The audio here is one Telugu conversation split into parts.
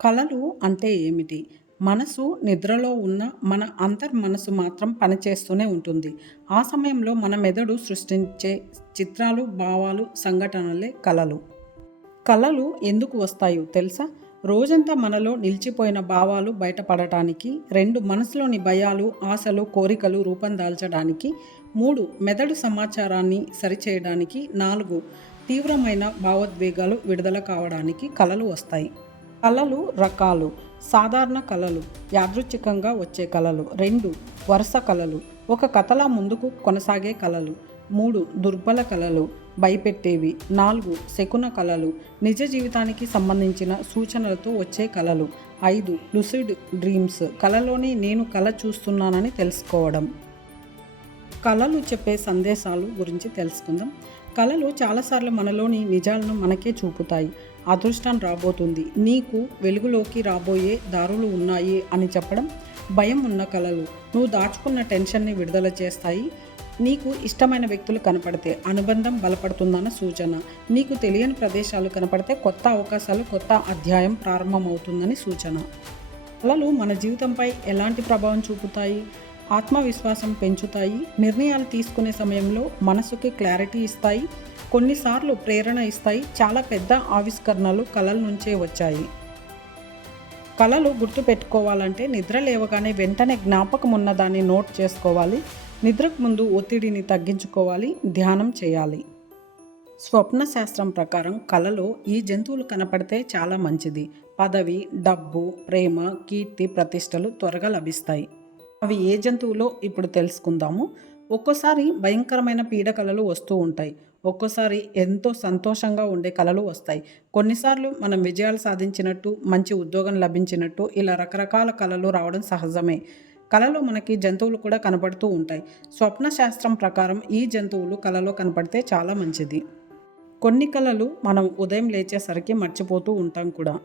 కళలు అంటే ఏమిటి? మనసు నిద్రలో ఉన్న మన అంతర్ మనసు మాత్రం పనిచేస్తూనే ఉంటుంది. ఆ సమయంలో మన మెదడు సృష్టించే చిత్రాలు భావాలు సంఘటనలే కళలు కళలు ఎందుకు వస్తాయో తెలుసా? రోజంతా మనలో నిలిచిపోయిన భావాలు బయటపడటానికి రెండు మనసులోని భయాలు ఆశలు కోరికలు రూపం దాల్చడానికి మూడు మెదడు సమాచారాన్ని సరిచేయడానికి నాలుగు తీవ్రమైన భావోద్వేగాలు విడుదల కావడానికి కళలు వస్తాయి. కళలు రకాలు. సాధారణ కళలు యాదృచ్ఛికంగా వచ్చే కళలు. రెండు వరుస కళలు. ఒక కథలా ముందుకు కొనసాగే కళలు. మూడు దుర్బల కళలు భయపెట్టేవి. నాలుగు శకున కళలు. నిజ జీవితానికి సంబంధించిన సూచనలతో వచ్చే కళలు. ఐదు లుసిడ్ డ్రీమ్స్ కళలోనే నేను కళ చూస్తున్నానని తెలుసుకోవడం. కళలు చెప్పే సందేశాలు గురించి తెలుసుకుందాం. కళలు చాలాసార్లు మనలోని నిజాలను మనకే చూపుతాయి. అదృష్టం రాబోతుంది. నీకు వెలుగులోకి రాబోయే దారులు ఉన్నాయి అని చెప్పడం భయం ఉన్న కళలు నువ్వు దాచుకున్న టెన్షన్ని విడుదల చేస్తాయి. నీకు ఇష్టమైన వ్యక్తులు కనపడితే అనుబంధం బలపడుతుందన్న సూచన. నీకు తెలియని ప్రదేశాలు కనపడితే కొత్త అవకాశాలు కొత్త అధ్యాయం ప్రారంభమవుతుందని సూచన. కళలు మన జీవితంపై ఎలాంటి ప్రభావం చూపుతాయి? ఆత్మవిశ్వాసం పెంచుతాయి. నిర్ణయాలు తీసుకునే సమయంలో మనసుకి క్లారిటీ ఇస్తాయి. కొన్నిసార్లు ప్రేరణ ఇస్తాయి. చాలా పెద్ద ఆవిష్కరణలు కళల నుంచే వచ్చాయి. కళలు గుర్తుపెట్టుకోవాలంటే నిద్ర లేవగానే వెంటనే జ్ఞాపకం ఉన్నదాన్ని నోట్ చేసుకోవాలి. నిద్రకు ముందు ఒత్తిడిని తగ్గించుకోవాలి. ధ్యానం చేయాలి. స్వప్న శాస్త్రం ప్రకారం కళలో ఈ జంతువులు కనపడితే చాలా మంచిది. పదవి డబ్బు ప్రేమ కీర్తి ప్రతిష్టలు త్వరగా లభిస్తాయి. అవి ఏ జంతువులో ఇప్పుడు తెలుసుకుందాము. ఒక్కోసారి భయంకరమైన పీడకలలు వస్తూ ఉంటాయి. ఒక్కోసారి ఎంతో సంతోషంగా ఉండే కళలు వస్తాయి. కొన్నిసార్లు మనం విజయాలు సాధించినట్టు మంచి ఉద్యోగం లభించినట్టు ఇలా రకరకాల కళలు రావడం సహజమే. కళలో మనకి జంతువులు కూడా కనపడుతూ ఉంటాయి. స్వప్న శాస్త్రం ప్రకారం ఈ జంతువులు కళలో కనపడితే చాలా మంచిది. కొన్ని కళలు మనం ఉదయం లేచేసరికి మర్చిపోతూ ఉంటాం కూడా.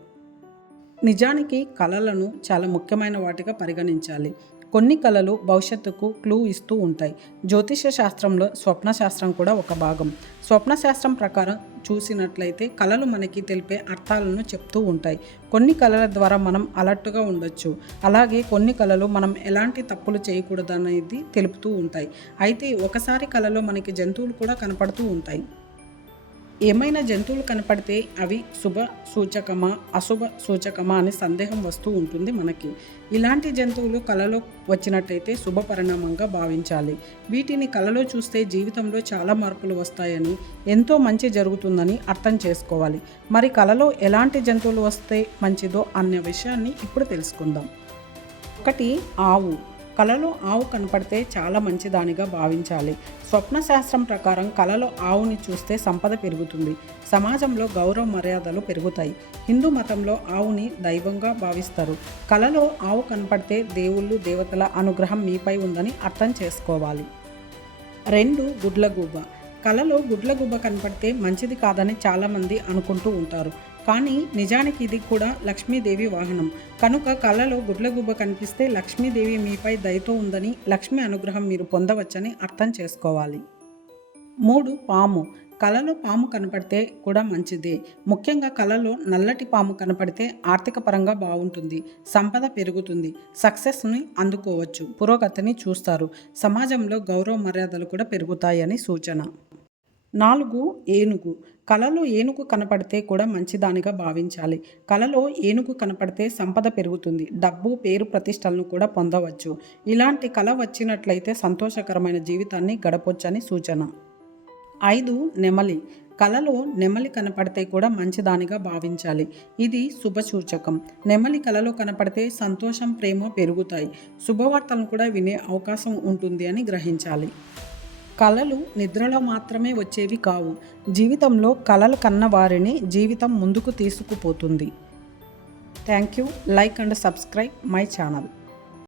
నిజానికి కళలను చాలా ముఖ్యమైన వాటిగా పరిగణించాలి. కొన్ని కళలు భవిష్యత్తుకు క్లూ ఇస్తూ ఉంటాయి. జ్యోతిష శాస్త్రంలో స్వప్న శాస్త్రం కూడా ఒక భాగం. స్వప్న శాస్త్రం ప్రకారం చూసినట్లయితే కళలు మనకి తెలిపే అర్థాలను చెప్తూ ఉంటాయి. కొన్ని కళల ద్వారా మనం అలర్ట్గా ఉండొచ్చు. అలాగే కొన్ని కళలు మనం ఎలాంటి తప్పులు చేయకూడదనేది తెలుపుతూ ఉంటాయి. అయితే ఒకసారి కళలో మనకి జంతువులు కూడా కనపడుతూ ఉంటాయి. ఏమైనా జంతువులు కనపడితే అవి శుభ సూచకమా అశుభ సూచకమా అని సందేహం వస్తూ ఉంటుంది మనకి. ఇలాంటి జంతువులు కళలో వచ్చినట్టయితే శుభ పరిణామంగా భావించాలి. వీటిని కళలో చూస్తే జీవితంలో చాలా మార్పులు వస్తాయని ఎంతో మంచి జరుగుతుందని అర్థం చేసుకోవాలి. మరి కళలో ఎలాంటి జంతువులు వస్తే మంచిదో అన్న విషయాన్ని ఇప్పుడు తెలుసుకుందాం. ఒకటి ఆవు. కళలో ఆవు కనపడితే చాలా మంచిదానిగా భావించాలి. స్వప్న శాస్త్రం ప్రకారం కళలో ఆవుని చూస్తే సంపద పెరుగుతుంది. సమాజంలో గౌరవ మర్యాదలు పెరుగుతాయి. హిందూ మతంలో ఆవుని దైవంగా భావిస్తారు. కళలో ఆవు కనపడితే దేవుళ్ళు దేవతల అనుగ్రహం మీపై ఉందని అర్థం చేసుకోవాలి. రెండు గుడ్లగూబ. కళలో గుడ్లగూబ కనపడితే మంచిది కాదని చాలామంది అనుకుంటూ ఉంటారు. కానీ నిజానికి ఇది కూడా లక్ష్మీదేవి వాహనం. కనుక కళ్ళలో గుడ్లగుబ్బ కనిపిస్తే లక్ష్మీదేవి మీపై దయతో ఉందని లక్ష్మి అనుగ్రహం మీరు పొందవచ్చని అర్థం చేసుకోవాలి. మూడు పాము. కళలో పాము కనపడితే కూడా మంచిదే. ముఖ్యంగా కళలో నల్లటి పాము కనపడితే ఆర్థిక పరంగా బాగుంటుంది. సంపద పెరుగుతుంది. సక్సెస్ని అందుకోవచ్చు. పురోగతిని చూస్తారు. సమాజంలో గౌరవ మర్యాదలు కూడా పెరుగుతాయని సూచన. నాలుగు ఏనుగు. కళలో ఏనుగు కనపడితే కూడా మంచిదానిగా భావించాలి. కళలో ఏనుగు కనపడితే సంపద పెరుగుతుంది. డబ్బు పేరు ప్రతిష్టలను కూడా పొందవచ్చు. ఇలాంటి కళ వచ్చినట్లయితే సంతోషకరమైన జీవితాన్ని గడపొచ్చని సూచన. ఐదు నెమలి. కళలో నెమలి కనపడితే కూడా మంచిదానిగా భావించాలి. ఇది శుభసూచకం నెమలి కళలో కనపడితే సంతోషం ప్రేమ పెరుగుతాయి. శుభవార్తలను కూడా వినే అవకాశం ఉంటుంది అని గ్రహించాలి. కళలు నిద్రలో మాత్రమే వచ్చేవి కావు. జీవితంలో కళలు కన్న వారిని జీవితం ముందుకు తీసుకుపోతుంది. Thank you. Like and subscribe my channel.